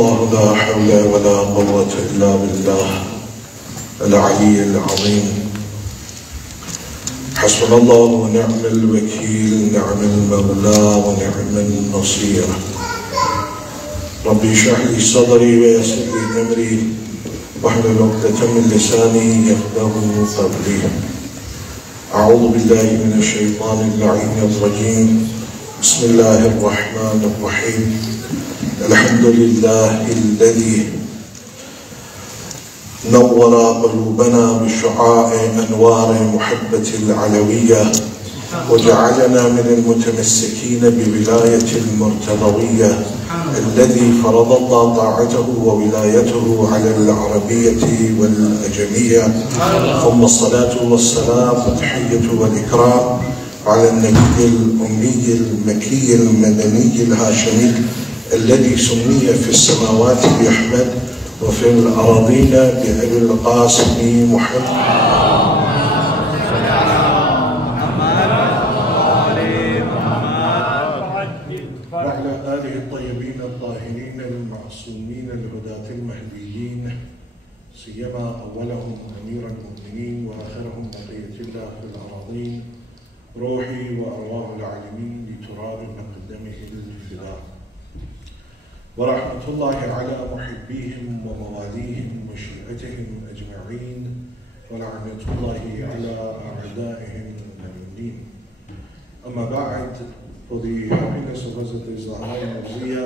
الله لا حول ولا قوة إلا بالله العلي العظيم. حسبنا الله ونعم الوكيل، نعم المولى ونعم النصير. ربي اشرح لي صدري ويسر لي أمري واحلل عقدة من لساني يفقهوا قولي. أعوذ بالله من الشيطان اللعين الرجيم. بسم الله الرحمن الرحيم. الحمد لله الذي نور قلوبنا بشعاع أنوار محبة العلوية، وجعلنا من المتمسكين بولاية المرتضوية الذي فرض الله طاعته وولايته على العربية والأجمية. ثم الصلاة والسلام والتحية والإكرام على النبي الأمي المكي المدني الهاشمي الذي سمي في السماوات بأحمد وفي الأراضين بأبي القاسم محمد وعلى آله الطيبين الطاهرين المعصومين الهداة المهديين، سيما أولهم أمير المؤمنين وآخرهم بقية الله في الأراضين، روحي وأرواح العالمين لتراب مقدمه الفداء. ورحمة الله على محبيهم ومواليهم وشيعتهم أجمعين، ولعنة الله على أعدائهم الملعونين. أما بعد, for the happiness of Hazrat Zahra Mawziya,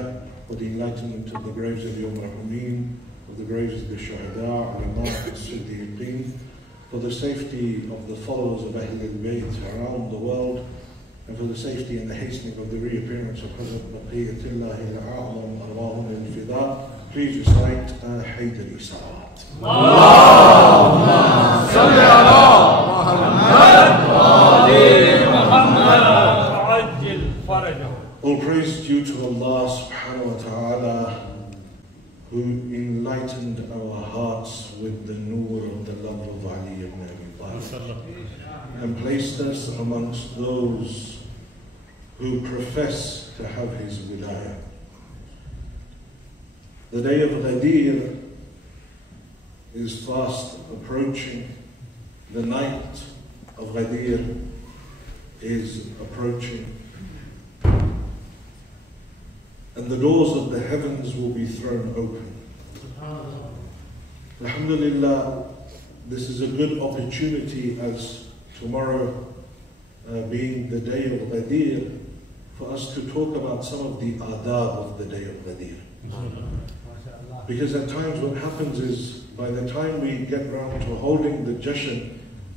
for the enlightenment of the graves of Yawm Rahmeen, of the graves of the Shuhada, Ulama, Siddiqeen, for the safety of the followers of Ahl al-Bayt around the world, and for the safety and the hastening of the reappearance of Hazrat Baqiyatullah al-A'zam Arwahun al-Fida, please recite Haydari Salawat. Allahumma salli ala Muhammad wa ali Muhammad wa'ajjil farajahu. All praise due to Allah subhanahu wa ta'ala, who enlightened our hearts with the nur of the love of Ali ibn Abi Talib and placed us amongst those who profess to have his wilayah. The day of Ghadeer is fast approaching. The night of Ghadeer is approaching. And the doors of the heavens will be thrown open. Alhamdulillah, this is a good opportunity, as tomorrow being the day of Ghadeer, for us to talk about some of the adab of the day of Ghadeer. Because at times what happens is, by the time we get round to holding the Jashan,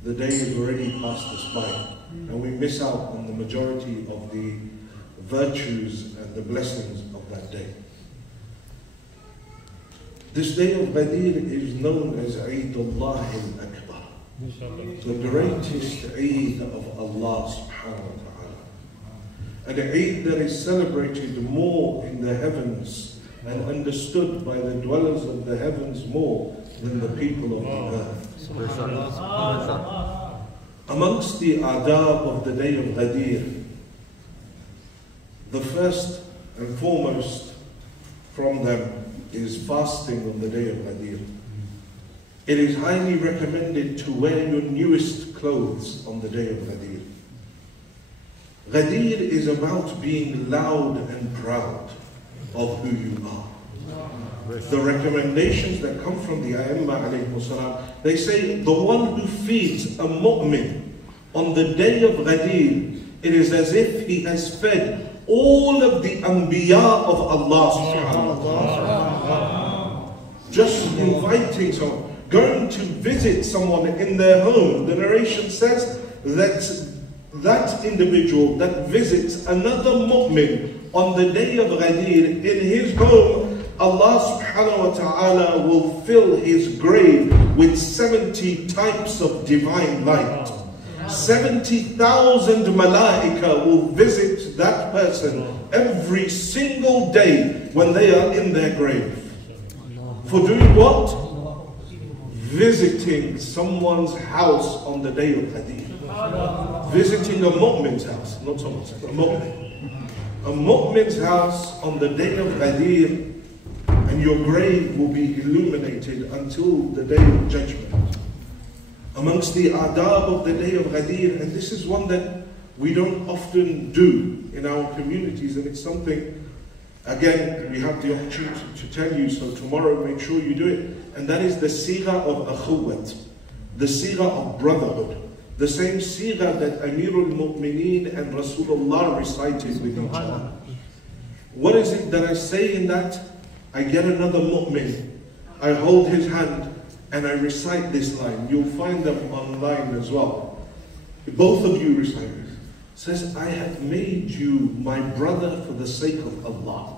the day is already passed us by, and we miss out on the majority of the virtues and the blessings of that day. This day of Ghadeer is known as Eidullah al-Akbar, the greatest Eid of Allah subhanahu wa ta'ala. And an Eid that is celebrated more in the heavens and understood by the dwellers of the heavens more than the people of the earth. Amongst the adab of the day of Ghadeer, the first and foremost from them is fasting on the day of Ghadeer. It is highly recommended to wear your newest clothes on the day of Ghadeer. Ghadeer is about being loud and proud of who you are. The recommendations that come from the IMI alayhi salam, they say the one who feeds a mu'min on the day of Ghadeer, it is as if he has fed all of the anbiya of Allah subhanahu wa ta'ala. Just inviting someone, going to visit someone in their home, the narration says that that individual that visits another mu'min on the day of Ghadeer in his home, Allah subhanahu wa ta'ala will fill his grave with 70 types of divine light. 70,000 malaika will visit that person every single day when they are in their grave. For doing what? Visiting someone's house on the day of Ghadeer. Visiting a mu'min's house, not someone's house, a mu'min. A mu'min's house on the day of Ghadeer, and and your grave will be illuminated until the day of judgment. Amongst the adab of the day of Ghadeer, and this is one that we don't often do in our communities, and it's something, again, we have the opportunity to tell you, so tomorrow make sure you do it, and that is the sigha of akhuwat, the sigha of brotherhood, the same sigha that Amirul Mu'mineen and Rasulullah recited with each other. What is it that I say in that? I get another mu'min, I hold his hand, and I recite this line. You'll find them online as well. Both of you recite this. It says, I have made you my brother for the sake of Allah.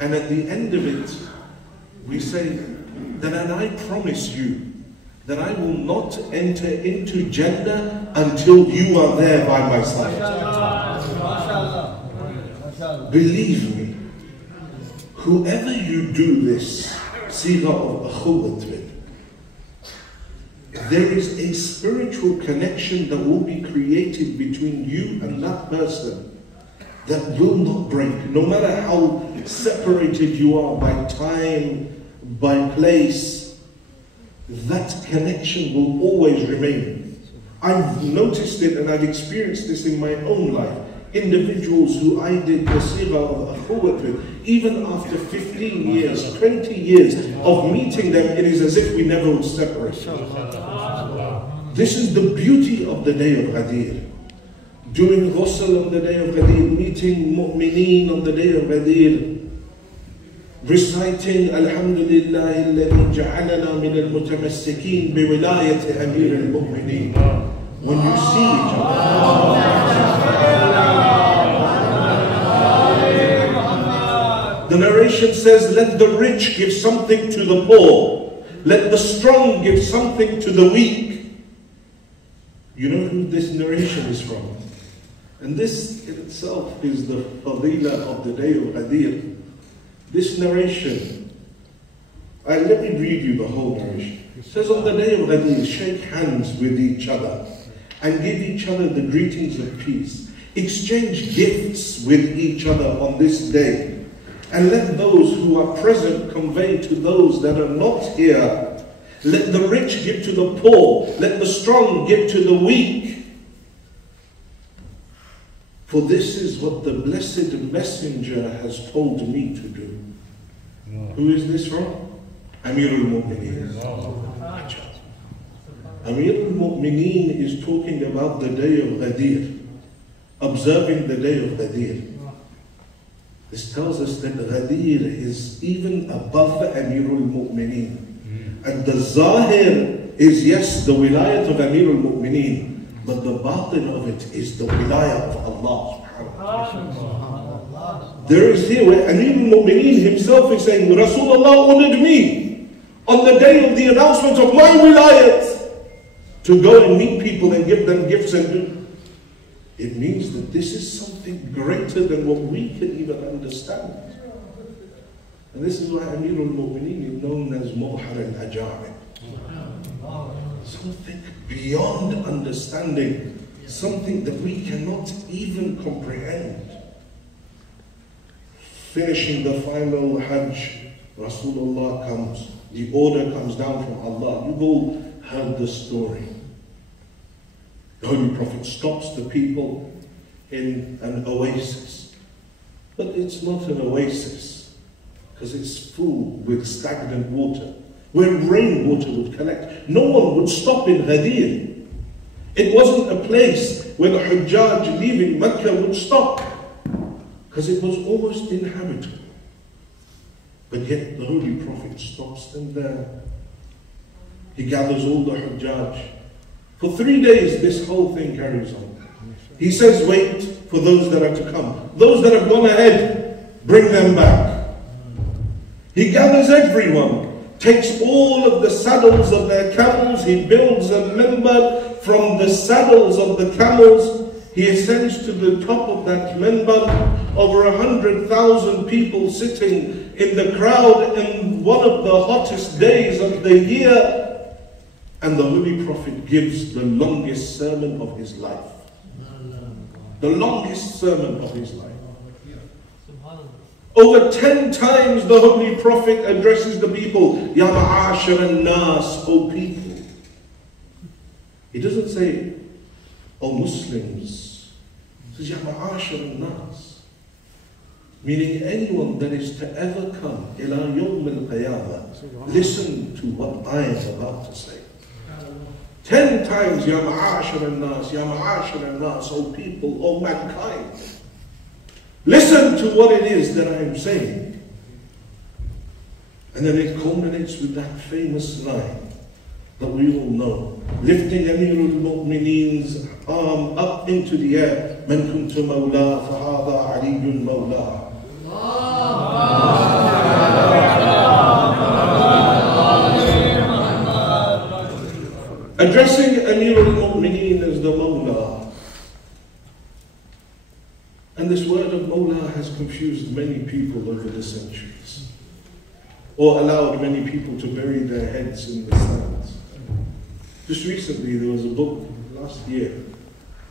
And at the end of it, we say, that and I promise you that I will not enter into Jannah until you are there by my side. Believe me, whoever you do this sigha of akhuwat with, there is a spiritual connection that will be created between you and that person that will not break, no matter how separated you are by time, by place. That connection will always remain. I've noticed it and I've experienced this in my own life. Individuals who I did the sigha of akhuwat with, even after 15 years, 20 years of meeting them, it is as if we never would separate. This is the beauty of the day of Ghadeer. Doing ghusl on the day of Ghadeer, meeting mu'mineen on the day of Ghadeer, reciting Alhamdulillah alladhi ja'alana min al-mutamassikeen biwilayati Amir al-Mu'mineen. When you see each other, the narration says, let the rich give something to the poor. Let the strong give something to the weak. You know who this narration is from? And this in itself is the fadila of the day of Ghadeer. This narration, let me read you the whole narration. It says, on the day of Ghadeer, shake hands with each other and give each other the greetings of peace. Exchange gifts with each other on this day. And let those who are present convey to those that are not here. Let the rich give to the poor. Let the strong give to the weak. For this is what the blessed messenger has told me to do. Who is this from? Amirul Mu'mineen. Amirul Mu'mineen is talking about the day of Ghadeer, observing the day of Ghadeer. This tells us that Ghadeer is even above Amirul Mu'mineen. And the Zahir is, yes, the wilayat of Amirul Mu'mineen, but the batin of it is the wilayat of Allah subhanahu wa ta'ala. There is here where Amirul Mu'mineen himself is saying, Rasulullah ordered me on the day of the announcement of my wilayat to go and meet people and give them gifts and do. It means that this is something greater than what we can even understand. And this is why Amirul Mu'mineen is known as Mu'har al-Aja'ib. Something beyond understanding, something that we cannot even comprehend. Finishing the final Hajj, Rasulullah comes, the order comes down from Allah. You've all heard the story. The Holy Prophet stops the people in an oasis. But it's not an oasis, because it's full with stagnant water, where rainwater would collect. No one would stop in Ghadeer. It wasn't a place where the Hujjaj leaving Mecca would stop, because it was almost inhabitable. But yet the Holy Prophet stops them there. He gathers all the Hujjaj. For 3 days, this whole thing carries on. He says, wait for those that are to come. Those that have gone ahead, bring them back. He gathers everyone, takes all of the saddles of their camels, he builds a minbar from the saddles of the camels. He ascends to the top of that minbar, over 100,000 people sitting in the crowd in one of the hottest days of the year. And the Holy Prophet gives the longest sermon of his life. The longest sermon of his life. Over 10 times the Holy Prophet addresses the people, Ya ma'ashar al-nas, O people. He doesn't say, O Muslims. He says, Ya ma'ashar al-nas. Meaning anyone that is to ever come, ila yawm al-qiyamah, listen to what I am about to say. 10 times, Ya ma'ashar al-nas, Ya ma'ashar al-nas, O people, O mankind. Listen to what it is that I am saying. And then it culminates with that famous line that we all know. Lifting Amirul Mu'mineen's arm up into the air. Man kuntu mawla fahada aliyun mawla. Addressing Amirul Mu'mineen as the Mawla. And this word of Mawla has confused many people over the centuries, or allowed many people to bury their heads in the sands. Just recently there was a book last year,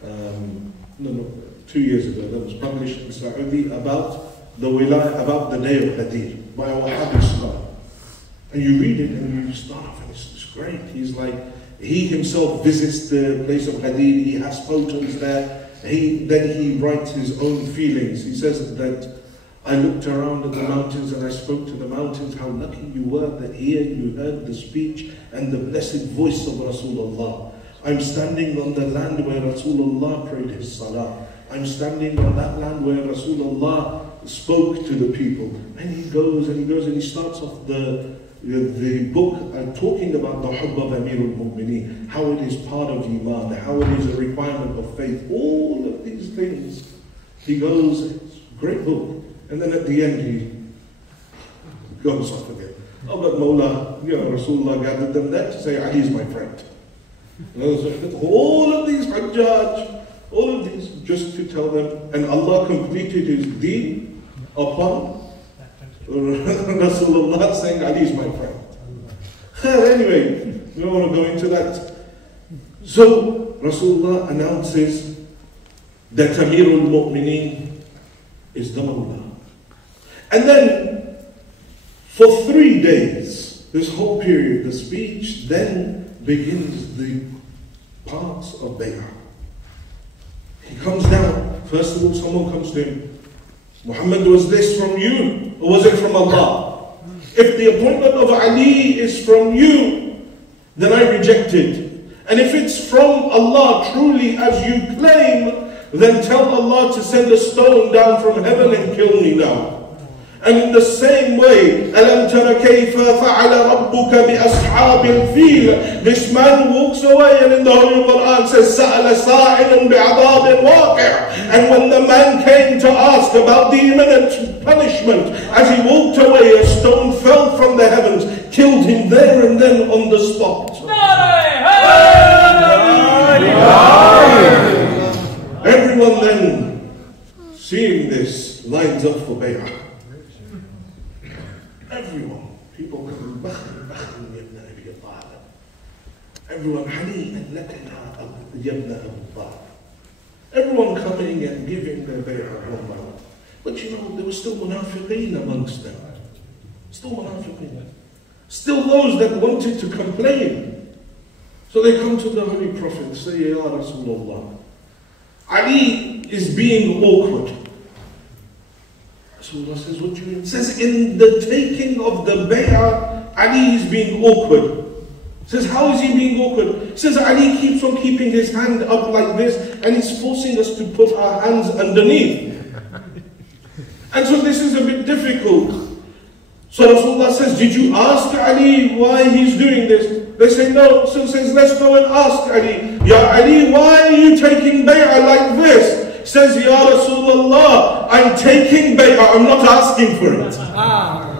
2 years ago, that was published in Saudi about the day of Ghadeer by a Wahhabi scholar. And you read it and you start off and it's great. He's like, he himself visits the place of Ghadeer, he has photos there. Then he writes his own feelings. He says that I looked around at the mountains and I spoke to the mountains, how lucky you were that here you heard the speech and the blessed voice of Rasulullah. I'm standing on the land where Rasulullah prayed his salah. I'm standing on that land where Rasulullah spoke to the people. And he goes and he starts off the book talking about the hubb of Amirul Mu'mineen, how it is part of Iman, how it is a requirement of faith, all of these things. He goes, it's a great book. And then at the end he goes off again. Oh, but Mawla, Rasulullah gathered them there to say, Ali is my friend. All of these Hajjaj, all of these, just to tell them, and Allah completed his deen upon Rasulullah saying, Ali is my friend. Anyway, we don't want to go into that. So, Rasulullah announces that Amirul Mu'mineen is the Mawla. And then, for 3 days, this whole period, the speech, then begins the parts of Bay'ah. He comes down. First of all, someone comes to him. Muhammad, was this from you or was it from Allah? If the appointment of Ali is from you, then I reject it. And if it's from Allah truly as you claim, then tell Allah to send a stone down from heaven and kill me now. And in the same way, أَلَمْ تَرَ كَيْفَ فَعَلَ رَبُّكَ بِأَصْحَابِ الْفِيلِ. This man walks away and in the Holy Quran says, سَأَلَ سَائِلٌ بِعَذَابٍ وَاقِعٍ. And when the man came to ask about the imminent punishment, as he walked away, a stone fell from the heavens, killed him there and then on the spot. Everyone then, seeing this, lines up for Bay'ah. Everyone, people come, Bakhin yabna Abi Talib. Everyone, Hani'an lakana yabna Abu Talib. Everyone coming and giving their bay'ah. But there were still munafiqeen amongst them. Still munafiqeen. Still those that wanted to complain. So they come to the Holy Prophet and say, Ya Rasulullah, Ali is being awkward. Rasulullah says, what do you mean? He says, in the taking of the bay'ah, Ali is being awkward. He says, how is he being awkward? He says, Ali keeps on keeping his hand up like this, and he's forcing us to put our hands underneath. And so this is a bit difficult. So Rasulullah says, did you ask Ali why he's doing this? They say, no. So he says, let's go and ask Ali. Ya Ali, why are you taking bay'ah like this? Says, Ya Rasulullah, I'm taking bay'ah, I'm not asking for it.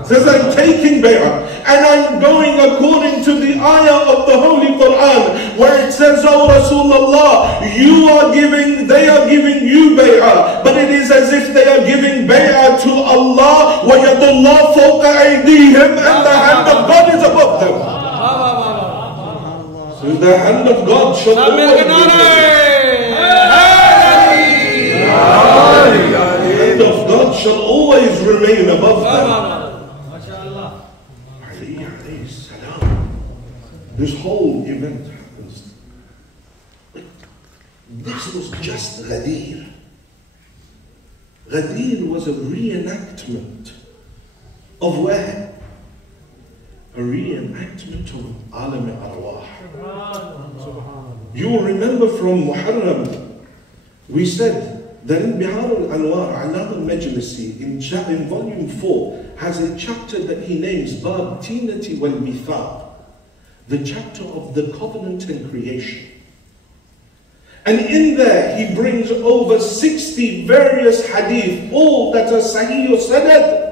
Says, I'm taking bay'ah, and I'm going according to the ayah of the Holy Quran, where it says, Oh Rasulullah, they are giving you bay'ah, but it is as if they are giving bay'ah to Allah, وَيَدُ اللَّهِ فَوْقَ أَيْدِيهِمْ, and the hand of God is above them. So the hand of God shall always be The hand of God shall always remain remain above them. Ali alayhi salam. This whole event happens. This was just Ghadeer. Ghadeer was a reenactment of where? A reenactment of Alam Arwah. You will remember from Muharram, we said that in Bihar al-Anwar, Alama Majlisi, in volume 4, has a chapter that he names Bab Tinati wal Mithaq, the chapter of the covenant and creation. And in there he brings over 60 various hadith, all that are Sahih or Sanad,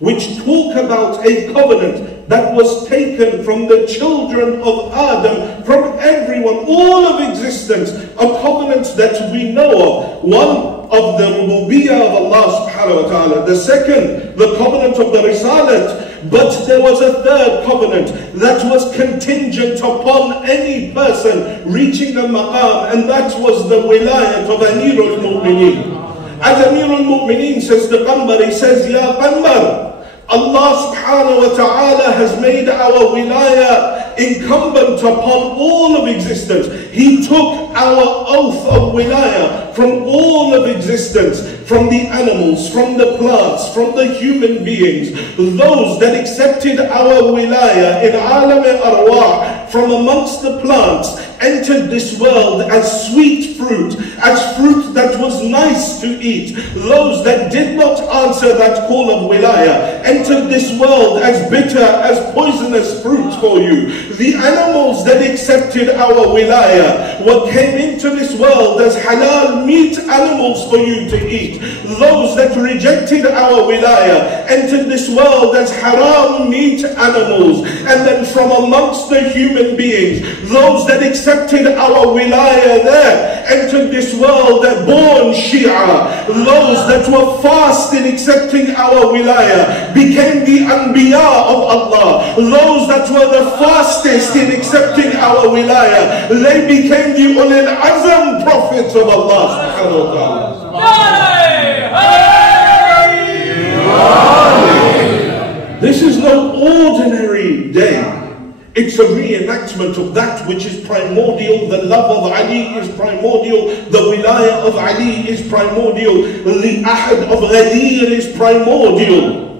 which talk about a covenant that was taken from the children of Adam, from everyone, all of existence, a covenant that we know of. One, of the rububiyyah of Allah subhanahu wa ta'ala. The second, the covenant of the risalat. But there was a third covenant that was contingent upon any person reaching a maqam, and that was the wilayat of Amirul Mu'mineen. As Amirul Mu'mineen says to Qambar, he says, Ya Qambar, Allah subhanahu wa ta'ala has made our wilayah incumbent upon all of existence. He took our oath of wilayah from all of existence, from the animals, from the plants, from the human beings. Those that accepted our wilayah in alam arwah from amongst the plants entered this world as sweet fruit, as fruit that was nice to eat. Those that did not answer that call of wilayah entered this world as bitter, as poisonous fruit for you. The animals that accepted our wilayah, what came into this world as halal meat animals for you to eat. Those that rejected our wilayah entered this world as haram meat animals. And then from amongst the human beings, those that accepted our wilayah there entered this world born Shia. Those that were fast in accepting our wilayah became the Anbiya of Allah. Those that were the fastest in accepting our wilayah, they became the Ulul Azam prophets of Allah subhanahu wa ta'ala. This is no ordinary day. It's a reenactment of that which is primordial. The love of Ali is primordial. The wilayah of Ali is primordial. The ahad of Ghadeer is primordial.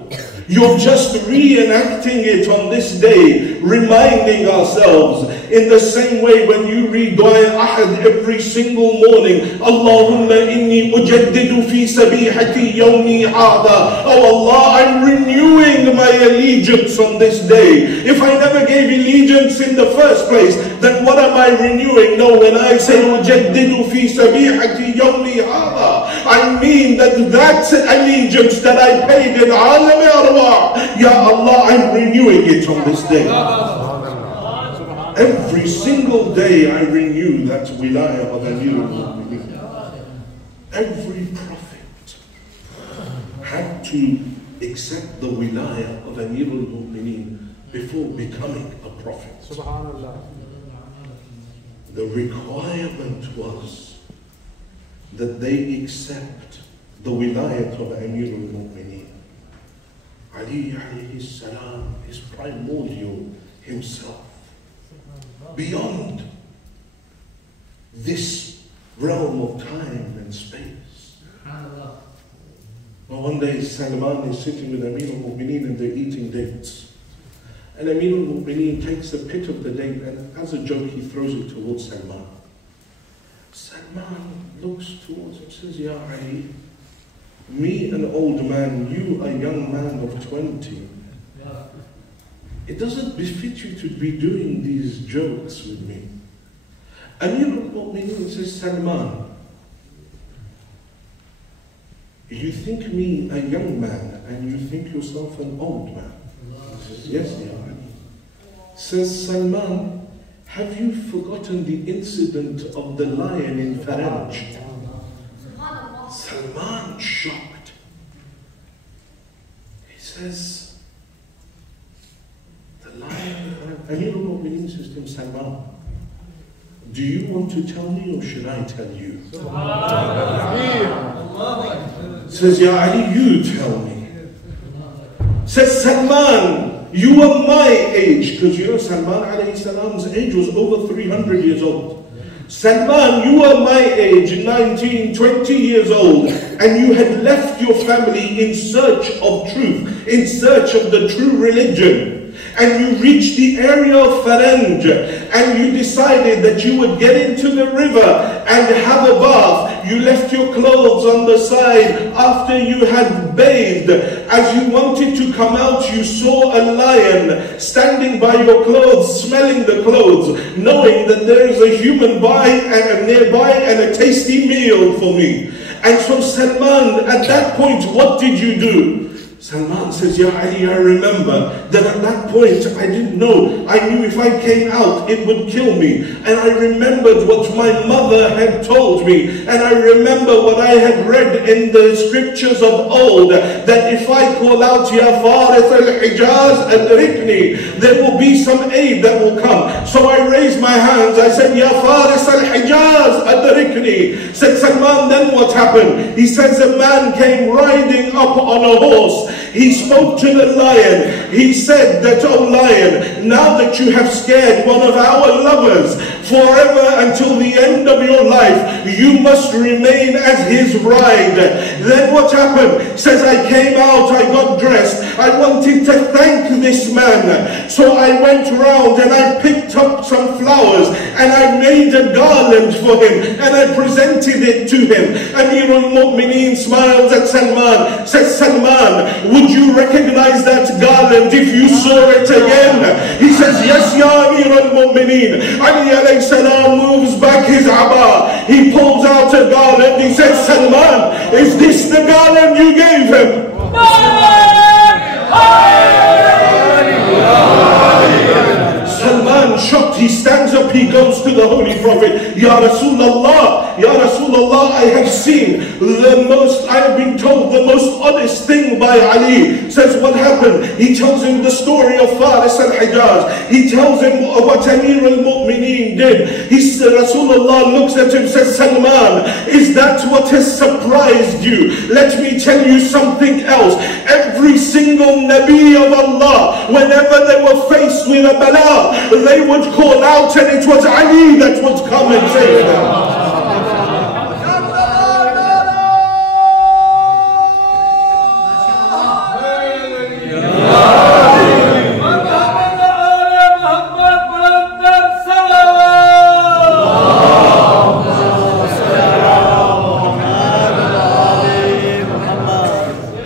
You're just reenacting it on this day, reminding ourselves in the same way when you read Dua Ahad every single morning, Allahumma inni ujaddidu fi sabihati yawmi hada. Oh Allah, I'm renewing my allegiance on this day. If I never gave allegiance in the first place, then what am I renewing? No, when I say ujaddidu fi sabihati yawmi hada, I mean that allegiance that I paid in alam Ya Allah, I'm renewing it on this day. Every single day I renew that wilayah of Amirul Mu'mineen. Every prophet had to accept the wilayah of Amirul Mu'mineen before becoming a prophet. The requirement was that they accept the wilayah of Amirul Mu'mineen. Ali alayhi salam is primordial himself, beyond this realm of time and space. Well, one day Salman is sitting with Amir al-Mu'mineen and they're eating dates. And Amir al-Mu'mineen takes a bit of the date and as a joke he throws it towards Salman. Salman looks towards him and says, Ya Ali, me an old man, you a young man of 20. It doesn't befit you to be doing these jokes with me. Amir al-Mu'mineen says, Salman, you think me a young man and you think yourself an old man? He says, yes, Ya Ali. Says Salman, have you forgotten the incident of the lion in Faranj? Salman, shocked. He says, the lion, Amir al-Mu'mineen says to him, Salman, do you want to tell me or should I tell you? Says, Ya Ali, you tell me. says, Salman, you are my age. Because you know Salman alayhi salam's age was over 300 years old. Salman, you are my age, 19, 20 years old, and you had left your family in search of truth, in search of the true religion. And you reached the area of Faranj, and you decided that you would get into the river and have a bath. You left your clothes on the side after you had bathed. As you wanted to come out, you saw a lion standing by your clothes, smelling the clothes, knowing that there is a human nearby and a tasty meal for me. And so Salman, at that point, what did you do? Salman says, Ya Ali, I remember that at that point I didn't know. I knew if I came out it would kill me. And I remembered what my mother had told me. And I remember what I had read in the scriptures of old, that if I call out, Ya Faris al-Hijaz adrikni, there will be some aid that will come. So I raised my hands. I said, Ya Faris al-Hijaz adrikni. Said Salman, then what happened? He says a man came riding up on a horse. He spoke to the lion. He said that, oh lion, now that you have scared one of our lovers, forever until the end of your life, you must remain as his bride. Then what happened? Says I came out, I got dressed. I wanted to thank this man. So I went round and I picked up some flowers and I made a garland for him and I presented it to him. Amir al-Mu'mineen smiles at Salman, says, Salman, would you recognize that garland if you saw it again? He says, yes, Ya Amir al-Mu'mineen. Ali alayhi salam moves back his aba. He pulls out a garland. He says, Salman, is this the garland you gave him? Salman, shocked, he stands up, he goes to the Holy Prophet. Ya Rasulullah, Ya Rasulullah, I have been told the most honest thing by Ali. Says, what happened? He tells him the story of Faris al-Hijaz. He tells him what Amir al-Mu'mineen did. Rasulullah looks at him, says, Salman, is that what has surprised you? Let me tell you something else. Every single Nabi of Allah, whenever they were faced with a bala, they would call out and it was Ali that would come and save them.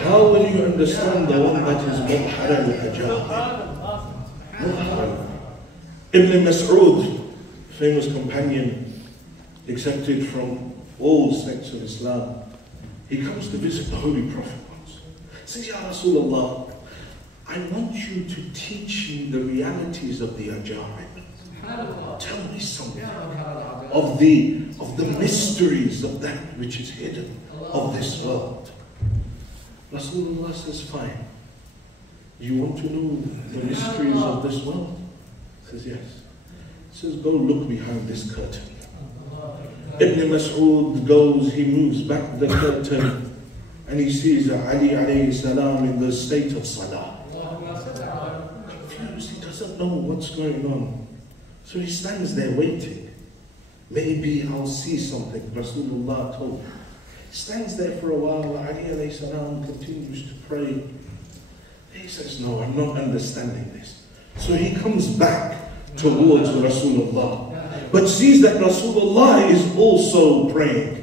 How will you understand the one that is Muhara al-Hijaz? Ibn Mas'ud, famous companion, accepted from all sects of Islam. He comes to visit the Holy Prophet once. He says, Ya Rasulullah, I want you to teach me the realities of the ajaib. Tell me something of the mysteries of that which is hidden of this world. Rasulullah says, fine. You want to know the mysteries of this world? He says, yes. He says, go look behind this curtain. Ibn Mas'ud goes, he moves back the curtain, and he sees Ali alayhi salam in the state of salah. Confused, he doesn't know what's going on. So he stands there waiting. Maybe I'll see something, Rasulullah told him. He stands there for a while, Ali alayhi salam continues to pray. He says, no, I'm not understanding this. So he comes back towards Rasulullah, but sees that Rasulullah is also praying.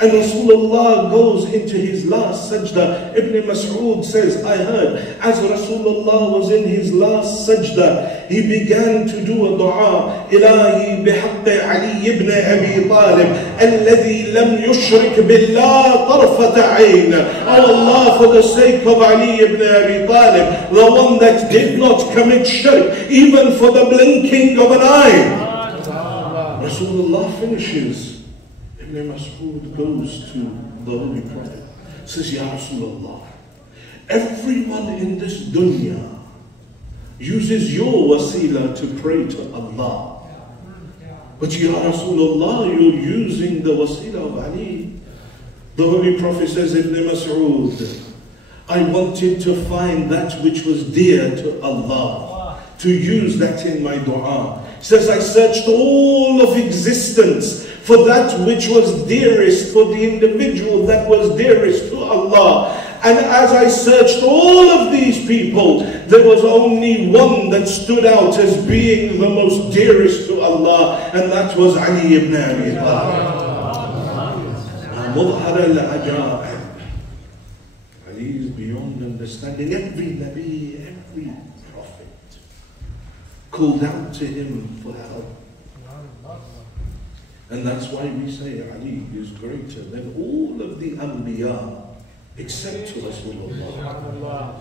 And Rasulullah goes into his last sajda. Ibn Mas'ud says, I heard, as Rasulullah was in his last sajda, he began to do a dua. Ilahi bihaqqi Ali ibn Abi Talib, alladhi lam yushrik billah tarfata ayn. Oh Allah, for the sake of Ali ibn Abi Talib, the one that did not commit shirk, even for the blinking of an eye. Rasulullah finishes. Ibn Mas'ud goes to the Holy Prophet, says, Ya Rasulullah, everyone in this dunya uses your wasila to pray to Allah. But Ya Rasulullah, you're using the wasila of Ali. The Holy Prophet says, Ibn Mas'ud, I wanted to find that which was dear to Allah, to use that in my dua. He says, I searched all of existence for that which was dearest, for the individual that was dearest to Allah. And as I searched all of these people, there was only one that stood out as being the most dearest to Allah, and that was Ali ibn Abi Talib. Ali is beyond understanding. Every Nabi, every Prophet called out to him for help. And that's why we say Ali is greater than all of the Anbiya, except Rasulullah.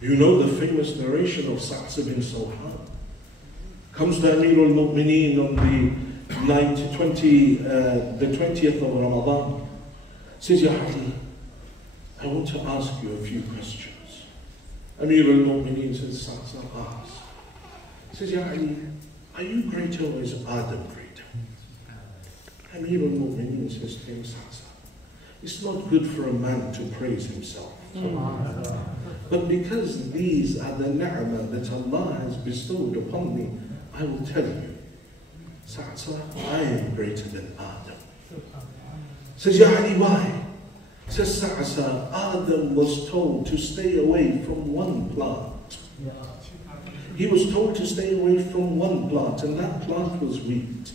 You know the famous narration of Sa'd bin Sawhan. Comes to Amir al-Mu'mineen on the 20th of Ramadan. Says, Ya Ali, I want to ask you a few questions. Amir al-Mu'mineen says, Sa'd, ask. Says, Ya Ali, are you greater or is Adam greater? Amir al-Mu'mineen says to him, Sa'd, it's not good for a man to praise himself. But because these are the ni'mah that Allah has bestowed upon me, I will tell you, Sa'd, I am greater than Adam. Says, Ya Ali, why? Says, Sa'd, Adam was told to stay away from one plant. He was told to stay away from one plant, and that plant was wheat.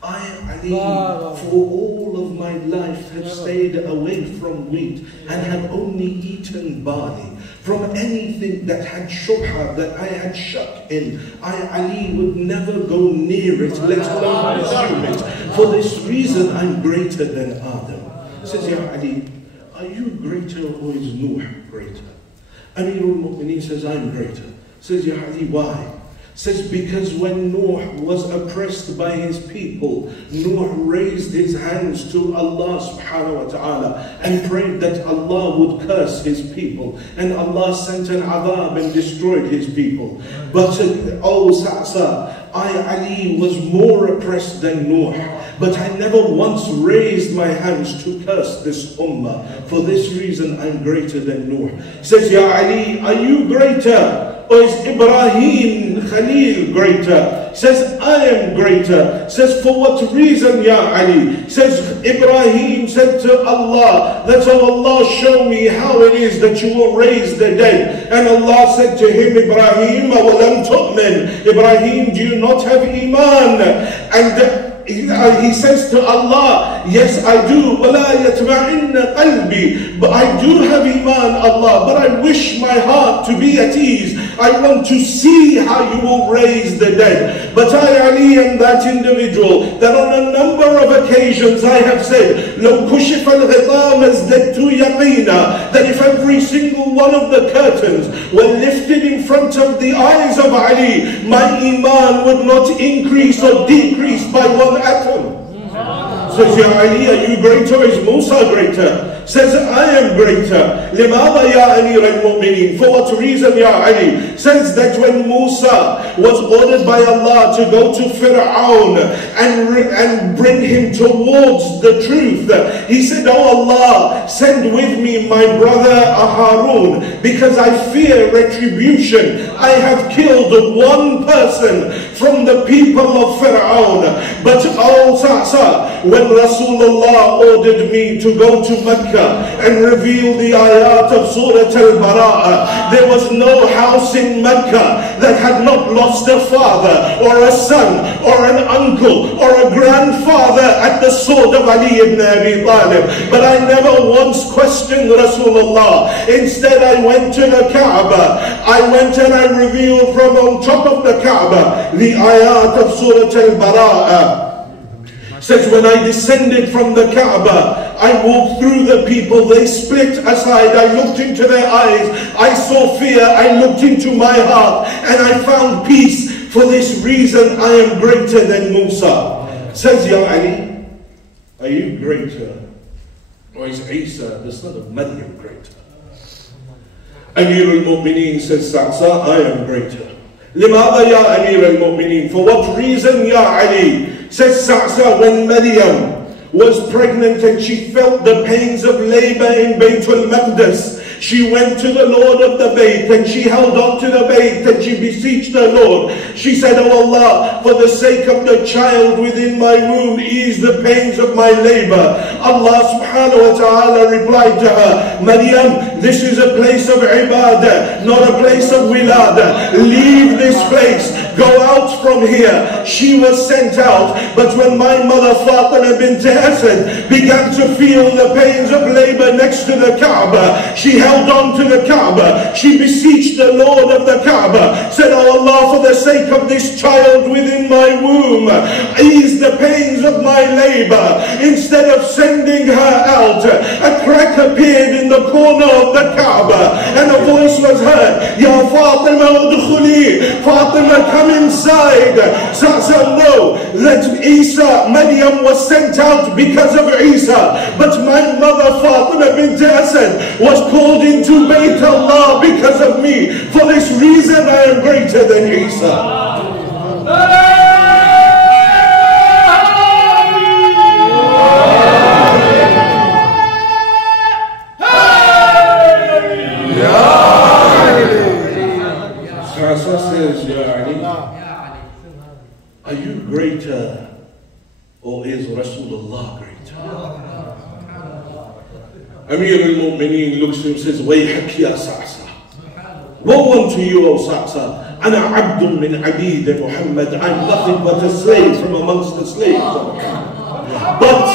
I, Ali, for all of my life have stayed away from wheat and have only eaten barley. From anything that had shubha, that I had shak in, I, Ali, would never go near it, let alone consume it. For this reason, I'm greater than Adam. Says, Ya Ali, are you greater or is Nuh greater? Amir al-Mu'mineen says, I'm greater. Says, Ya Ali, why? Says, because when Nuh was oppressed by his people, Nuh raised his hands to Allah subhanahu wa ta'ala and prayed that Allah would curse his people. And Allah sent an adhab and destroyed his people. But, oh Sa'sa, I, Ali, was more oppressed than Nuh. But I never once raised my hands to curse this ummah. For this reason, I'm greater than Nuh. Says, Ya Ali, are you greater? Or is Ibrahim Khalil greater? Says, I am greater. Says, for what reason, Ya Ali? Says, Ibrahim said to Allah, that Allah show me how it is that you will raise the dead. And Allah said to him, Ibrahim, awalam tu'min. Ibrahim, do you not have iman? And he says to Allah, yes, I do. But I do have iman, Allah. But I wish my heart to be at ease. I want to see how you will raise the dead. But I, Ali, am that individual that on a number of occasions I have said, لو كشف الغطاء ازددت يقينا, that if every single one of the curtains were lifted in front of the eyes of Ali, my iman would not increase or decrease by one atom. Says, Ya Ali, are you greater or is Musa greater? Says, I am greater. لماذا يا أمير المؤمنين? For what reason, Ya Ali? Says that when Musa was ordered by Allah to go to Fir'aun and bring him towards the truth, he said, oh Allah, send with me my brother Harun, because I fear retribution. I have killed one person from the people of Fir'aun. But oh Sa'sa, when Rasulullah ordered me to go to Mecca and reveal the ayat of Surah Al-Bara'ah, there was no house in Mecca that had not lost a father or a son or an uncle or a grandfather at the sword of Ali ibn Abi Talib. But I never once questioned Rasulullah. Instead, I went to the Kaaba. I went and I revealed from on top of the Kaaba the ayat of Surah Al-Bara'ah. Says, when I descended from the Kaaba, I walked through the people, they split aside, I looked into their eyes, I saw fear, I looked into my heart, and I found peace. For this reason, I am greater than Musa. Says, Ya Ali, are you greater? Or is Isa, the son of Maryam, greater? Amir al-Mu'mineen says, Sa'sa, I am greater. لماذا يا أمير المؤمنين? For what reason, Ya Ali? Says Sa'sa, when Maryam was pregnant and she felt the pains of labor in Baytul Maqdis, She went to the Lord of the Bayt and she held on to the Bayt and she beseeched the Lord. She said, "Oh Allah, for the sake of the child within my womb, ease the pains of my labor." Allah subhanahu wa ta'ala replied to her, "Maryam, this is a place of ibadah, not a place of wilada. Leave this place. Go out from here." She was sent out, but when my mother Fatima bint Asad began to feel the pains of labor next to the Kaaba, she held on to the Kaaba. She beseeched the Lord of the Kaaba, said, "Oh Allah, for the sake of this child within my womb, ease the pains of my labor." Instead of sending her out, a crack appeared in the corner of the Kaaba and a voice was heard, "Ya Fatima udkhuli, Fatima, come inside." Sa'sa know that Isa, Maryam was sent out because of Isa, but my mother Fatima bint Asad was called into Bayt Allah because of me. For this reason I am greater than Isa. Are you greater, or is Rasulullah greater? Amir al-Mu'mineen looks at him and says, "Wayhak ya Sa'sa. Woe unto you, O Sa'sa. Ana abdun min abid Muhammad. I'm nothing but a slave from amongst the slaves of Muhammad. But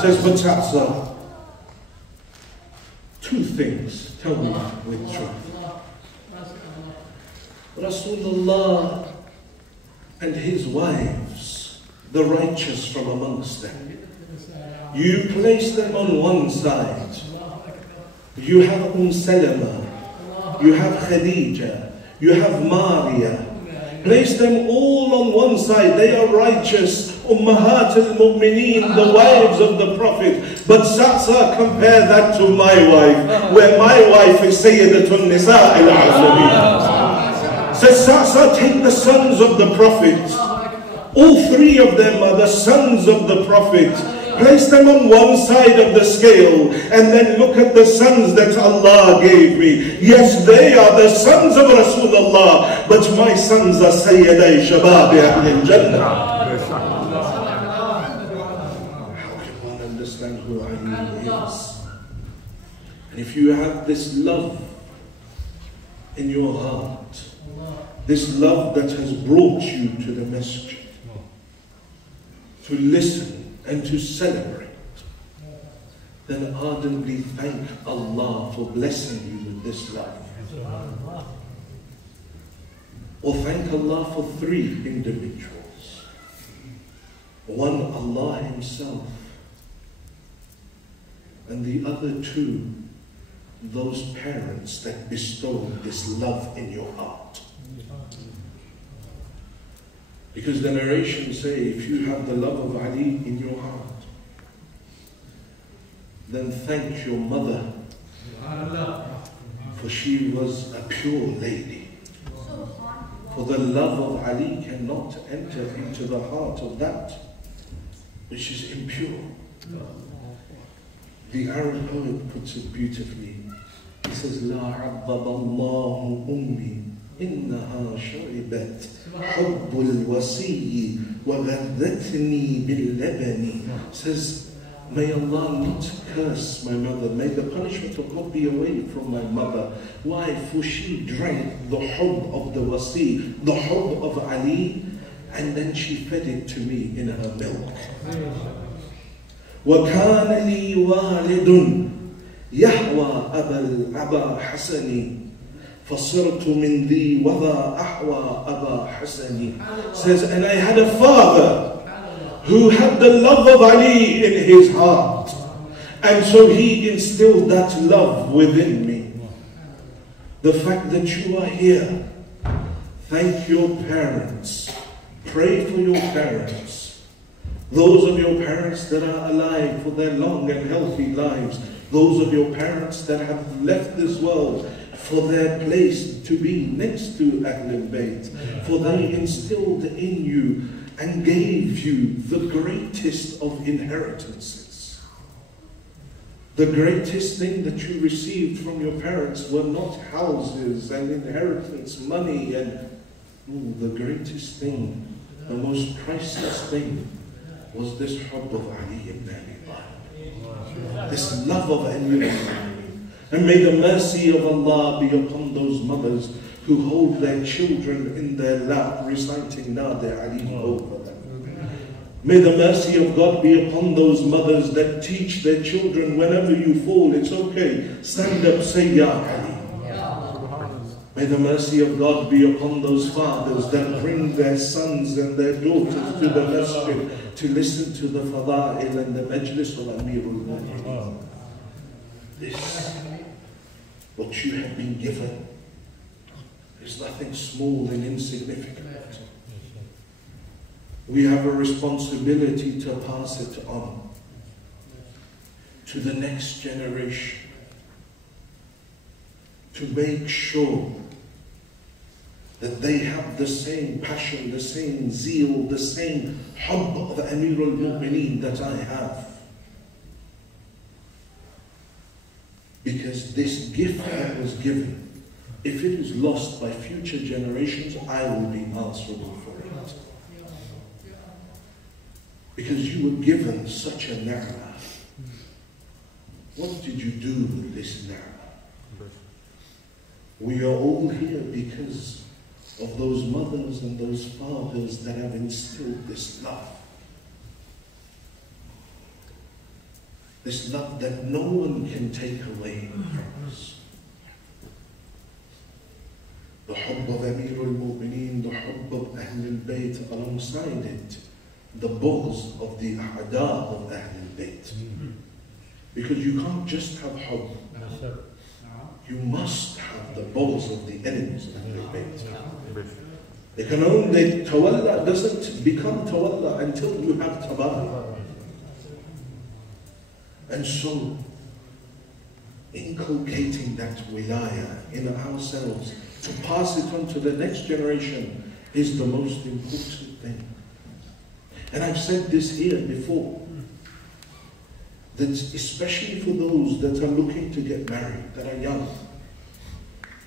says, but Sa'sa, two things, tell me with truth. Rasulullah and his wives, the righteous from amongst them, you place them on one side. You have Salama, you have Khadija, you have Maria. Place them all on one side. They are righteous. Ummahat al-Mu'mineen, the wives of the Prophet. But Sa'sa, compare that to my wife, where my wife is Sayyidatun Nisa al-Alamin. Says Sa'sa, take the sons of the Prophet. All three of them are the sons of the Prophet. Place them on one side of the scale and then look at the sons that Allah gave me. Yes, they are the sons of Rasulullah, but my sons are Sayyiday Shababi Ahlil Jannah. How can one understand who Ali is? And if you have this love in your heart, this love that has brought you to the masjid, to listen and to celebrate, then ardently thank Allah for blessing you with this love. Or thank Allah for three individuals. One, Allah Himself, and the other two, those parents that bestowed this love in your heart. Because the narrations say, if you have the love of Ali in your heart, then thank your mother, for she was a pure lady. For the love of Ali cannot enter into the heart of that which is impure. The Arab poet puts it beautifully. He says, "La 'addaba Allahu ummi إنها شربت حب الوصي وغذتني باللبن." Says, may Allah not curse my mother. May the punishment of God be away from my mother. Why? For she drank the hub of the wasi, the hub of Ali, and then she fed it to me in her milk. وَكَانَ لِي وَالِدٌ يَحْوَى أَبَا حَسَنِ فَصِرْتُ مِنْ ذِي وَذَا أَحْوَى أَبَا حَسَنِ. Says, and I had a father who had the love of Ali in his heart. And so he instilled that love within me. The fact that you are here, thank your parents. Pray for your parents. Those of your parents that are alive for their long and healthy lives. Those of your parents that have left this world for their place to be next to Ahlul Bayt. For they instilled in you and gave you the greatest of inheritances. The greatest thing that you received from your parents were not houses and inheritance, money, and the greatest thing, the most priceless thing, was this hubb of Ali ibn Abi Talib. This love of Amir al-Mu'mineen. And may the mercy of Allah be upon those mothers who hold their children in their lap, reciting Nadir Ali over them. May the mercy of God be upon those mothers that teach their children, whenever you fall, it's okay, stand up, say Ya Ali. May the mercy of God be upon those fathers that bring their sons and their daughters to the masjid to listen to the fada'il and the majlis of Amir al-Mu'mineen. This, what you have been given, is nothing small and insignificant. We have a responsibility to pass it on to the next generation, to make sure that they have the same passion, the same zeal, the same hubb of Amir al-Mu'mineen that I have. Because this gift that was given, if it is lost by future generations, I will be answerable for it. Because you were given such a ni'mah. What did you do with this ni'mah? We are all here because of those mothers and those fathers that have instilled this love. This love that no one can take away from us. The hubb of Amir al-Mu'mineen, the hubb of Ahl al-Bayt, alongside it, the bughz of the a'da of Ahl al-Bayt. Because you can't just have hubb. You must have the bughz of the enemies of Ahl al-Bayt. They can only, tawalla doesn't become tawalla until you have tabari. And so, inculcating that wilayah in ourselves to pass it on to the next generation is the most important thing. And I've said this here before, that especially for those that are looking to get married, that are young,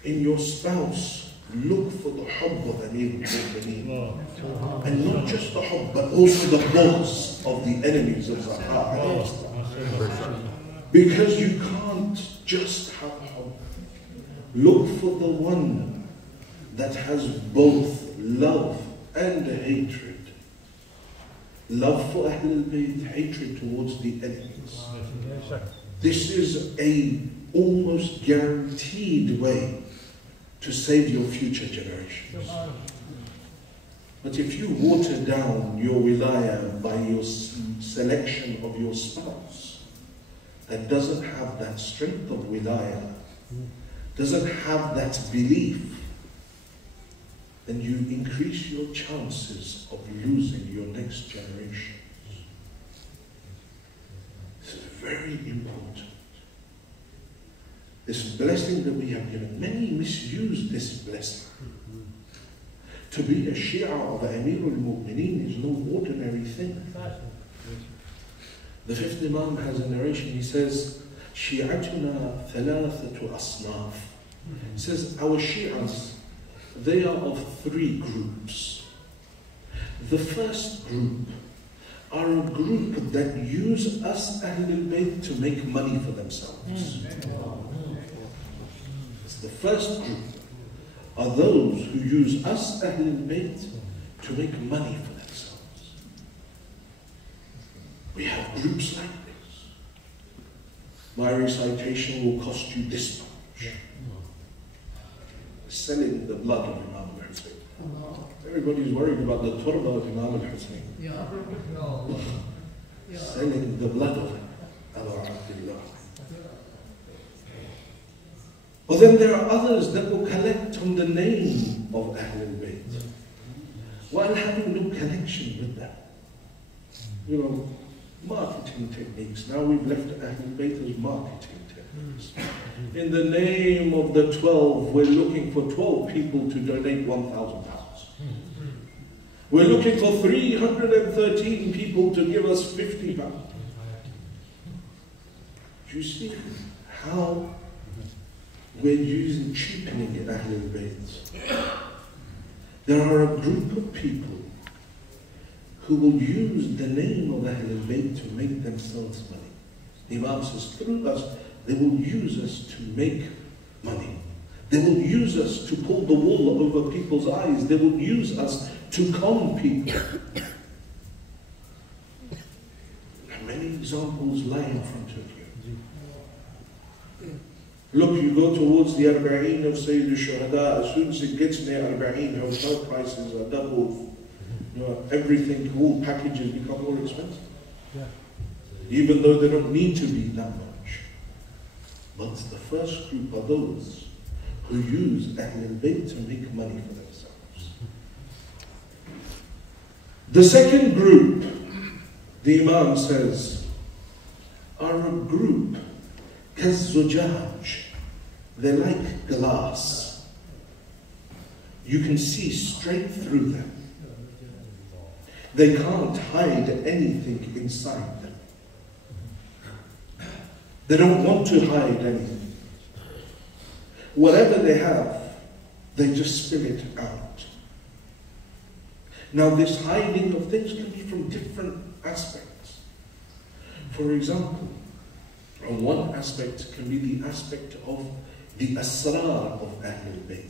in your spouse, look for the hubb of Amir al-Mu'mineen. And not just the hubb, but also the bughz of the enemies of Zahra. Because you can't just have hubb. Look for the one that has both love and hatred. Love for Ahl al-Bayt, hatred towards the enemies. This is a almost guaranteed way to save your future generations. But if you water down your wilayah by your selection of your spouse that doesn't have that strength of wilayah, doesn't have that belief, then you increase your chances of losing your next generation. This is very important. This blessing that we have given, many misuse this blessing. To be a Shia of Amir al-Mu'mineen is no ordinary thing. The fifth Imam has a narration, he says, Shi'atuna thalathatu asnaf. He says, our Shi'as, they are of three groups. The first group are a group that use us Ahl al-Bayt to make money for themselves. The first group are those who use us Ahl al-Bayt to make money for themselves. We have groups like this. My recitation will cost you this much. Selling the blood of Imam al-Hussein. Everybody's worried about the turba of Imam al-Hussein. Selling the blood of Abu Abdullah. But then there are others that will collect on the name of Ahl al-Bayt while having no connection with them. You know, marketing techniques. Now we've left Ahl al-Bayt as marketing techniques. In the name of the 12, we're looking for 12 people to donate £1,000. We're looking for 313 people to give us £50. Do you see how we're cheapening Ahlul Bayt? There are a group of people who will use the name of Ahlul Bayt to make themselves money. The Imam says, through us, they will use us to make money. They will use us to pull the wool over people's eyes. They will use us to con people. And many examples lie in front of you. Look, you go towards the Arba'een of Sayyid al-Shuhada. As soon as it gets near Arba'een, hotel prices are doubled. You know, everything, all packages become more expensive. Even though they don't need to be that much. But the first group are those who use Ahlul Bayt to make money for themselves. The second group, the Imam says, are a group, كالزجاج. They're like glass. You can see straight through them. They can't hide anything inside them. They don't want to hide anything. Whatever they have, they just spill it out. Now this hiding of things can be from different aspects. For example, on one aspect can be the aspect of the asrar of Ahlul Bayt,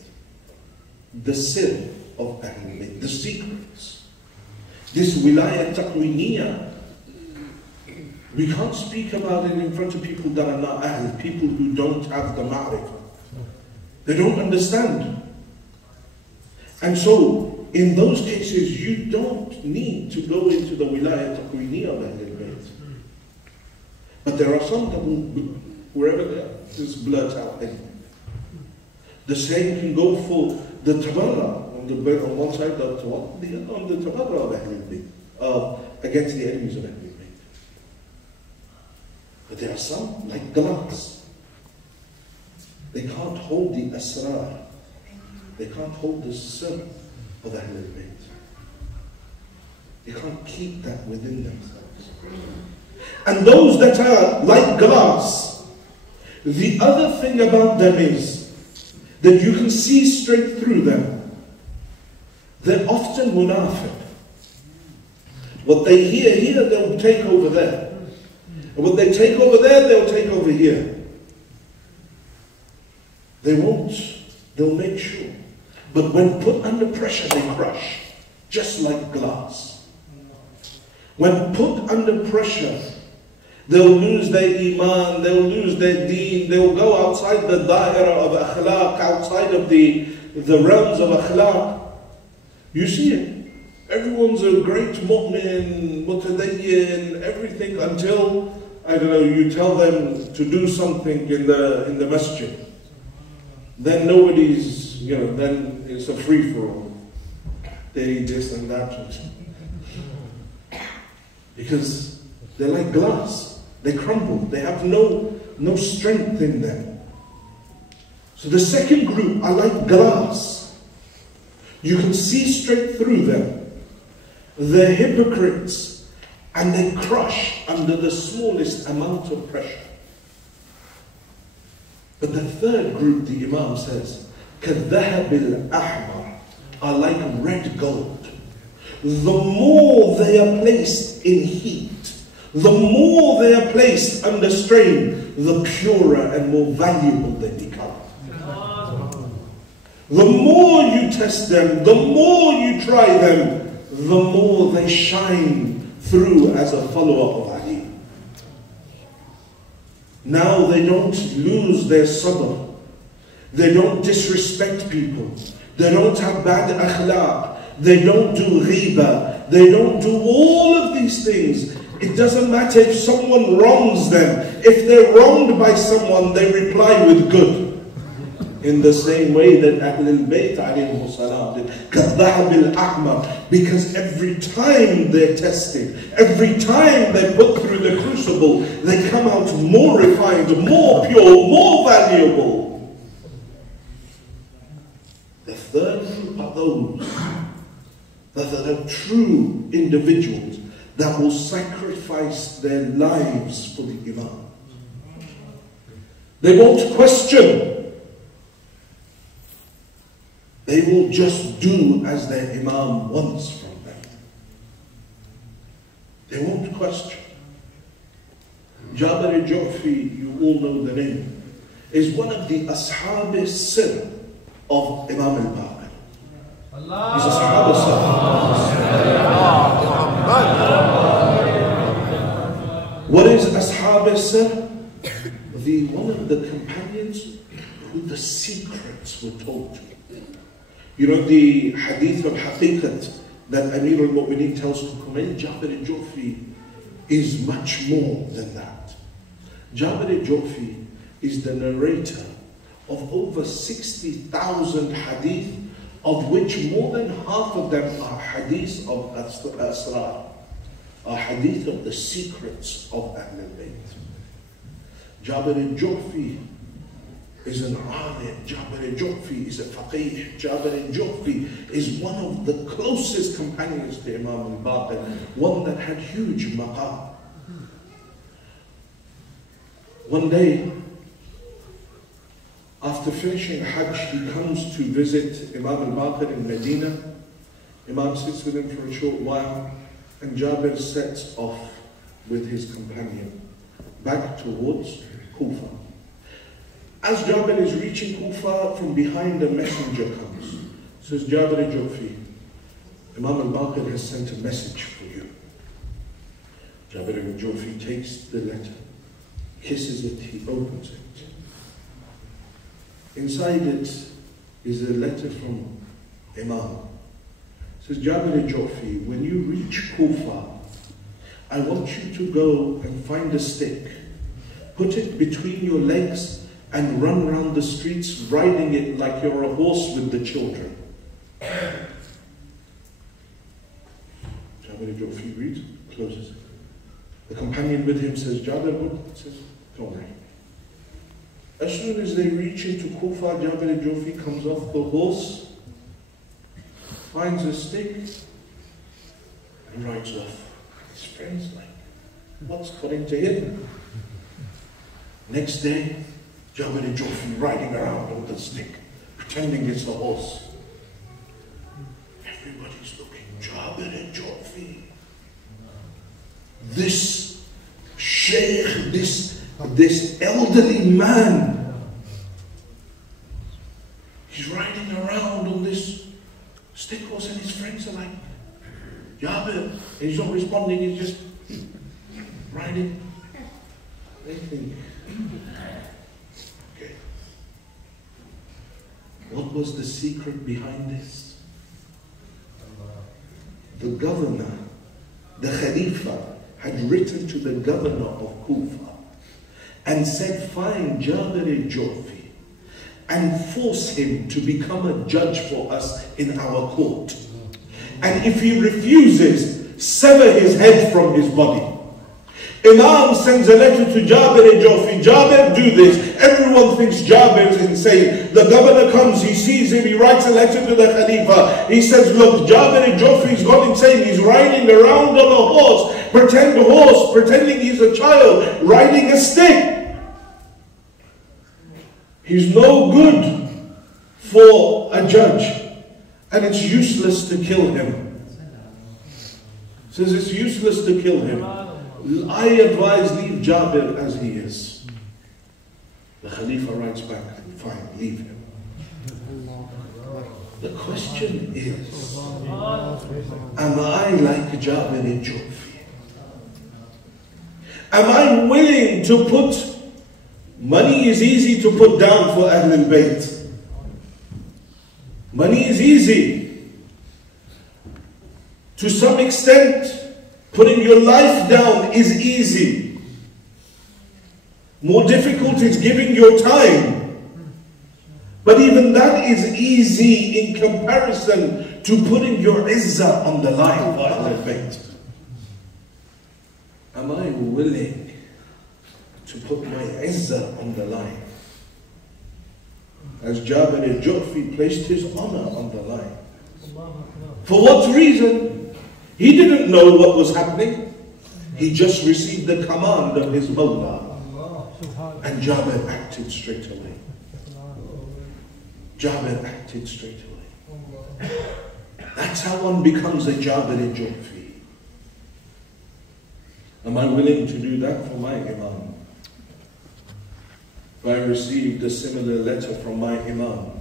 the sir of Ahlul Bayt, the secrets. This wilayah taqwiniya, we can't speak about it in front of people that are not Ahl, people who don't have the ma'rifah. They don't understand. And so, in those cases, you don't need to go into the wilayah taqwiniya of Ahlul Bayt. But there are some that will, wherever they are, just blurt out anything. The same can go for the tabarra, on one side, on the tabarra of Ahlul Bayt, against the enemies of Ahlul Bayt. But there are some, like glass. They can't hold the asrar. They can't hold the sir of Ahlul Bayt. They can't keep that within themselves. And those that are like glass, the other thing about them is that you can see straight through them. They're often munafiq. What they hear here, they'll take over there. And what they take over there, they'll take over here. They won't. They'll make sure. But when put under pressure, they crush. Just like glass. When put under pressure, they'll lose their iman, they'll lose their deen, they'll go outside the da'ira of akhlaq, outside of the realms of akhlaq. You see it. Everyone's a great mu'min, mutadayyin, everything, until, I don't know, you tell them to do something in the masjid. Then nobody's, then it's a free-for-all. They this and that. Because they're like glass. They crumble. They have no strength in them. So the second group are like glass. You can see straight through them. They're hypocrites. And they crush under the smallest amount of pressure. But the third group, the Imam says, كَالذَّهَبِ الْأَحْمَرِ, are like red gold. The more they are placed in heat, the more they are placed under strain, the purer and more valuable they become. The more you test them, the more you try them, the more they shine through as a follower of Ali. Now they don't lose their sabr. They don't disrespect people. They don't have bad akhlaq. They don't do ghiba. They don't do all of these things. It doesn't matter if someone wrongs them. If they're wronged by someone, they reply with good. In the same way that Ahlul Bayt alayhimu salam did. كَالذَّهَبِ الْأَحْمَرِ, because every time they're tested, every time they're put through the crucible, they come out more refined, more pure, more valuable. The third group are those that are the true individuals that will sacrifice their lives for the Imam. They won't question. They will just do as their Imam wants from them. They won't question. Jabir al-Ju'fi, you all know the name, is one of the Ashab al-Sir of Imam al-Baqir. He's Ashab al-Sir. What is Ashab al-Sir? One of the companions who the secrets were told to. You know the hadith of Haqiqat that Amir al-Mu'mineen tells to Kumail, Jabir al-Ju'fi is much more than that. Jabir al-Ju'fi is the narrator of over 60,000 hadith, of which more than half of them are hadith of Asrar, are hadith of the secrets of Ahl al-Bayt. Jabir al-Ju'fi is an alim. Jabir al-Ju'fi is a faqih. Jabir al-Ju'fi is one of the closest companions to Imam al-Baqir, one that had huge maqam. One day, after finishing Hajj, he comes to visit Imam al-Baqir in Medina. Imam sits with him for a short while, and Jabir sets off with his companion back towards Kufa. As Jabir is reaching Kufa, from behind a messenger comes. Says, Jabir al-Ju'fi, Imam al-Baqir has sent a message for you. Jabir al-Ju'fi takes the letter, kisses it, he opens it. Inside it is a letter from Imam. Says, Jabir al-Ju'fi, when you reach Kufa, I want you to go and find a stick, put it between your legs, and run around the streets riding it like you're a horse with the children. Jabir al-Ju'fi reads, closes it. The companion with him says, Jabir, what? He says, don't worry. As soon as they reach into Kufa, Jabir al-Ju'fi comes off the horse, finds a stick, and rides off. His friends like, what's according to him? Next day, Jabir al-Ju'fi riding around with the stick, pretending it's a horse. Everybody's looking, Jabir al-Ju'fi. This Sheikh, this elderly man, he's riding around on this stick horse, and his friends are like, Jabir, and he's not responding, he's just riding. They think, okay, what was the secret behind this? The governor, the Khalifa, had written to the governor of Kufa and said, find Jabir al-Ju'fi and force him to become a judge for us in our court. And if he refuses, sever his head from his body. Imam sends a letter to Jabir al-Ju'fi, Jabir, do this. Everyone thinks Jabir is insane. The governor comes, he sees him, he writes a letter to the Khalifa. He says, look, Jabir al-Ju'fi's gone insane. He's riding around on a horse, pretending he's a child, riding a stick. He's no good for a judge, and it's useless to kill him. Says it's useless to kill him. I advise leave Jabir as he is. The Khalifa writes back, fine, leave him. The question is, am I like Jabir al-Ju'fi? Am I willing to put, money is easy to put down for Ahl al-Bayt. Money is easy. To some extent, putting your life down is easy. More difficult is giving your time. But even that is easy in comparison to putting your izzah on the line for Ahl al-Bayt. Am I willing to put my izzah on the line? As Jabir al-Ju'fi placed his honor on the line. For what reason? He didn't know what was happening. He just received the command of his Mawla. And Jabir acted straight away. Jabir acted straight away. That's how one becomes a Jabir Ju'fi. Am I willing to do that for my Imam? If I received a similar letter from my Imam,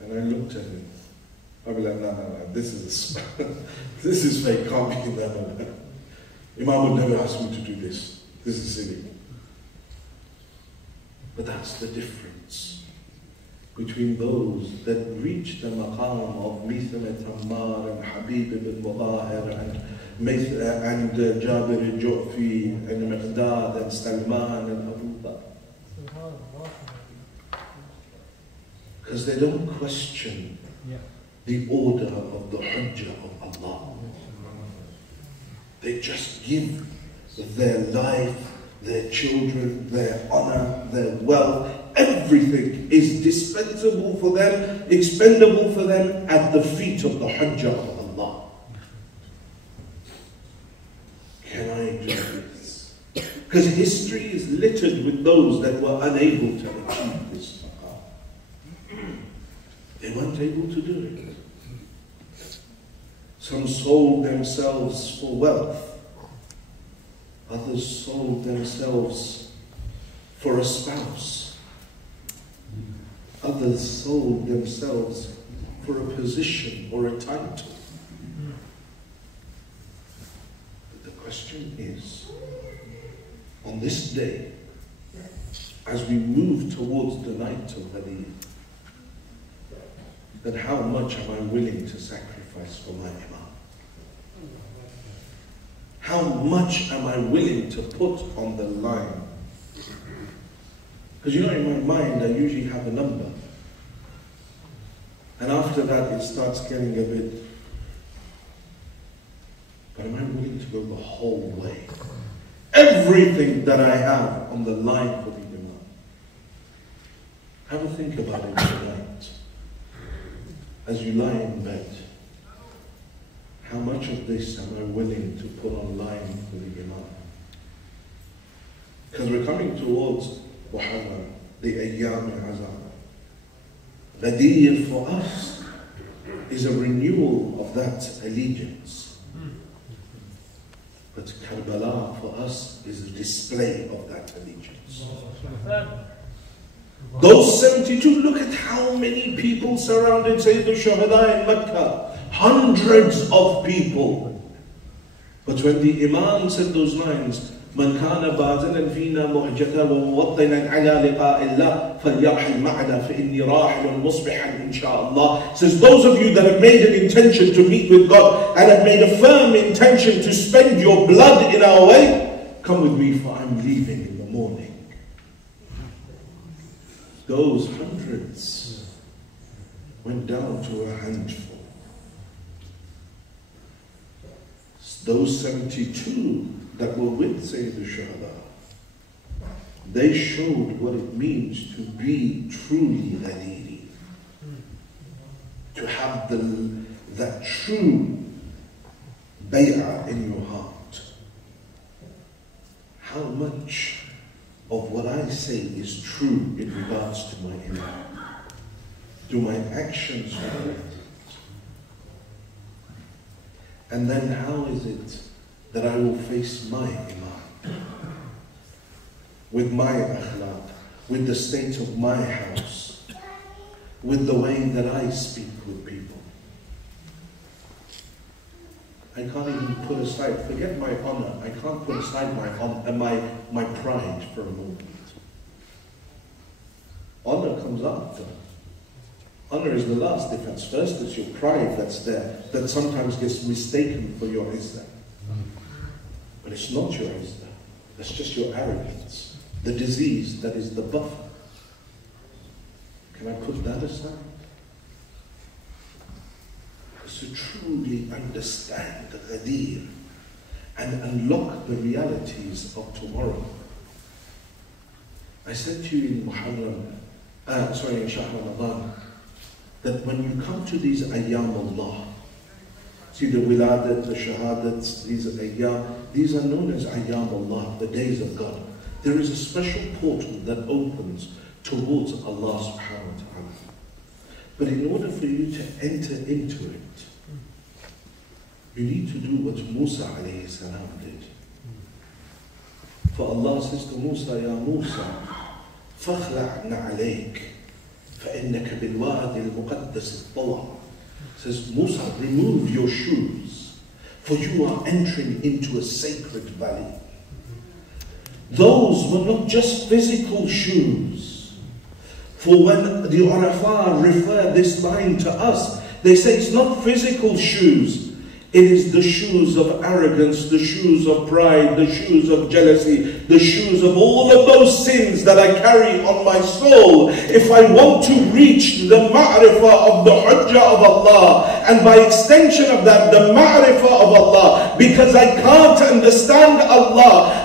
and I looked at it, I'd be like, no, this is fake, can't be that. Imam would never ask me to do this. This is silly. But that's the difference between those that reach the maqam of Mitham Tammar and Habib ibn Mudahir and Jabir al-Ju'fi and Miqdad and Salman and Abu Bakr. Because they don't question the order of the Hujjah of Allah. They just give their life, their children, their honor, their wealth, everything is dispensable for them, expendable for them at the feet of the Hujjah of Allah. Can I do this? Because history is littered with those that were unable to achieve this. They weren't able to do it. Some sold themselves for wealth. Others sold themselves for a spouse. Others sold themselves for a position or a title. But the question is, on this day, as we move towards the night of Ghadeer, then how much am I willing to sacrifice for my Imam? How much am I willing to put on the line? Because in my mind, I usually have a number. And after that, it starts getting a bit, but am I willing to go the whole way? Everything that I have on the line for the Imam. Have a think about it tonight. As you lie in bed, how much of this am I willing to put online for the Imam? Because we're coming towards Muharram, the Ayyam al-Azam. Ghadeer for us is a renewal of that allegiance. But Karbala for us is a display of that allegiance. Those 72, look at how many people surrounded Sayyid al-Shuhada in Mecca. Hundreds of people. But when the Imam said those lines, من كان باذلا فينا مهجة وموطنا على لقاء الله فليرحل معنا فإني راحل مصبحا إن شاء الله. Says those of you that have made an intention to meet with God and have made a firm intention to spend your blood in our way, come with me for I'm leaving in the morning. Those hundreds went down to a handful. Those 72 that were with Sayyid al-Shuhada, they showed what it means to be truly Ghadiri. To have that true bay'ah in your heart. How much of what I say is true in regards to my Imam? Do my actions reflect it? And then how is it that I will face my Imam? With my akhlaq, with the state of my house, with the way that I speak with people. I can't even put aside, forget my honor, I can't put aside my pride for a moment. Honor comes after. Honor is the last defense. First is your pride that's there, that sometimes gets mistaken for your izzah. But it's not your izzah. That's just your arrogance. The disease that is the buffer. Can I put that aside? It's to truly understand the Ghadeer and unlock the realities of tomorrow. I said to you in in Shahr Ramadan, that when you come to these ayyam Allah, see the wiladat, the shahadats, these ayyam, these are known as ayyam Allah, the days of God. There is a special portal that opens towards Allah subhanahu wa ta'ala. But in order for you to enter into it, you need to do what Musa alayhi salam did. For Allah says to Musa, Ya Musa, فَخْلَعْ نَعْلَيْكَ فَإِنَّكَ بِالْوَادِ الْمُقَدَّسِ الطَّوَى. Says, Musa, remove your shoes, for you are entering into a sacred valley. Those were not just physical shoes. For when the Urafah refer this line to us, they say it's not physical shoes. It is the shoes of arrogance, the shoes of pride, the shoes of jealousy, the shoes of all of those sins that I carry on my soul. If I want to reach the ma'rifah of the hujjah of Allah, and by extension of that, the ma'rifah of Allah, because I can't understand Allah,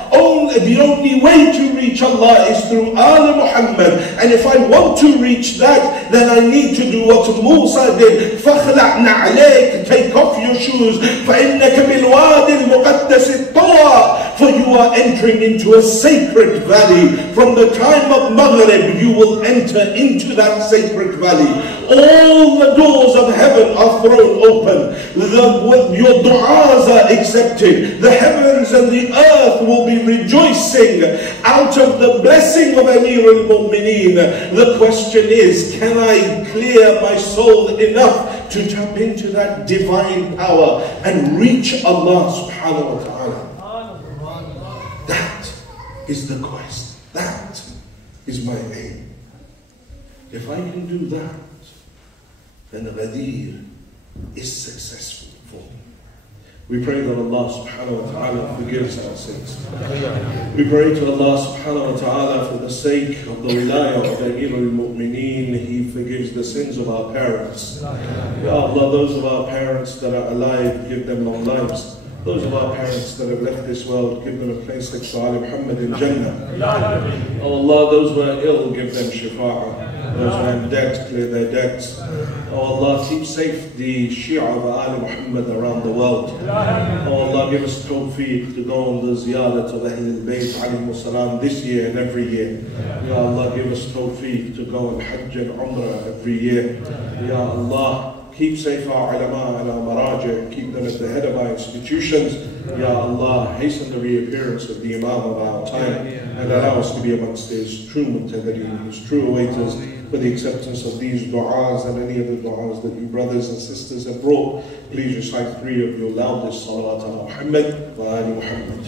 the only way to reach Allah is through Al Muhammad. And if I want to reach that, then I need to do what Musa did. فَخْلَعْ نَعْلَيْكَ, take off your shoes. فَإِنَّكَ بِالْوَادِ الْمُقَدَّسِ الطَّوَى, for you are entering into a sacred valley. From the time of Maghrib, you will enter into that sacred valley. All the doors of heaven are thrown open. Your du'as are accepted. The heavens and the earth will be rejoicing out of the blessing of Amir al-Mu'mineen. The question is, can I clear my soul enough to tap into that divine power and reach Allah subhanahu wa ta'ala? That is the quest. That is my aim. If I can do that, then Ghadeer is successful for me. We pray that Allah subhanahu wa ta'ala forgives our sins. We pray to Allah subhanahu wa ta'ala for the sake of the wilayah of Amir al-Mu'mineen, He forgives the sins of our parents. Ya Allah, those of our parents that are alive, give them long lives. Those of our parents that have left this world, give them a place like Sayyidina Muhammad in Jannah. Oh Allah, those who are ill, give them shifa'ah. Those who are in debt, clear their debts. Oh Allah, keep safe the Shia of Al Muhammad around the world. Oh Allah, give us tawfiq to go on the ziyarat of Ahlul Bayt alayhimu salam this year and every year. Ya Allah, give us tawfiq to go on Hajj and Umrah every year. Ya Allah, keep safe our ulama and our maraja, keep them at the head of our institutions. Ya Allah, hasten the reappearance of the Imam of our time and allow us to be amongst His true muttaqin, His true awaiters, for the acceptance of these du'as and any of the du'as that you brothers and sisters have brought. Please recite 3 of your loudest salawat ala Muhammad wa ali Muhammad.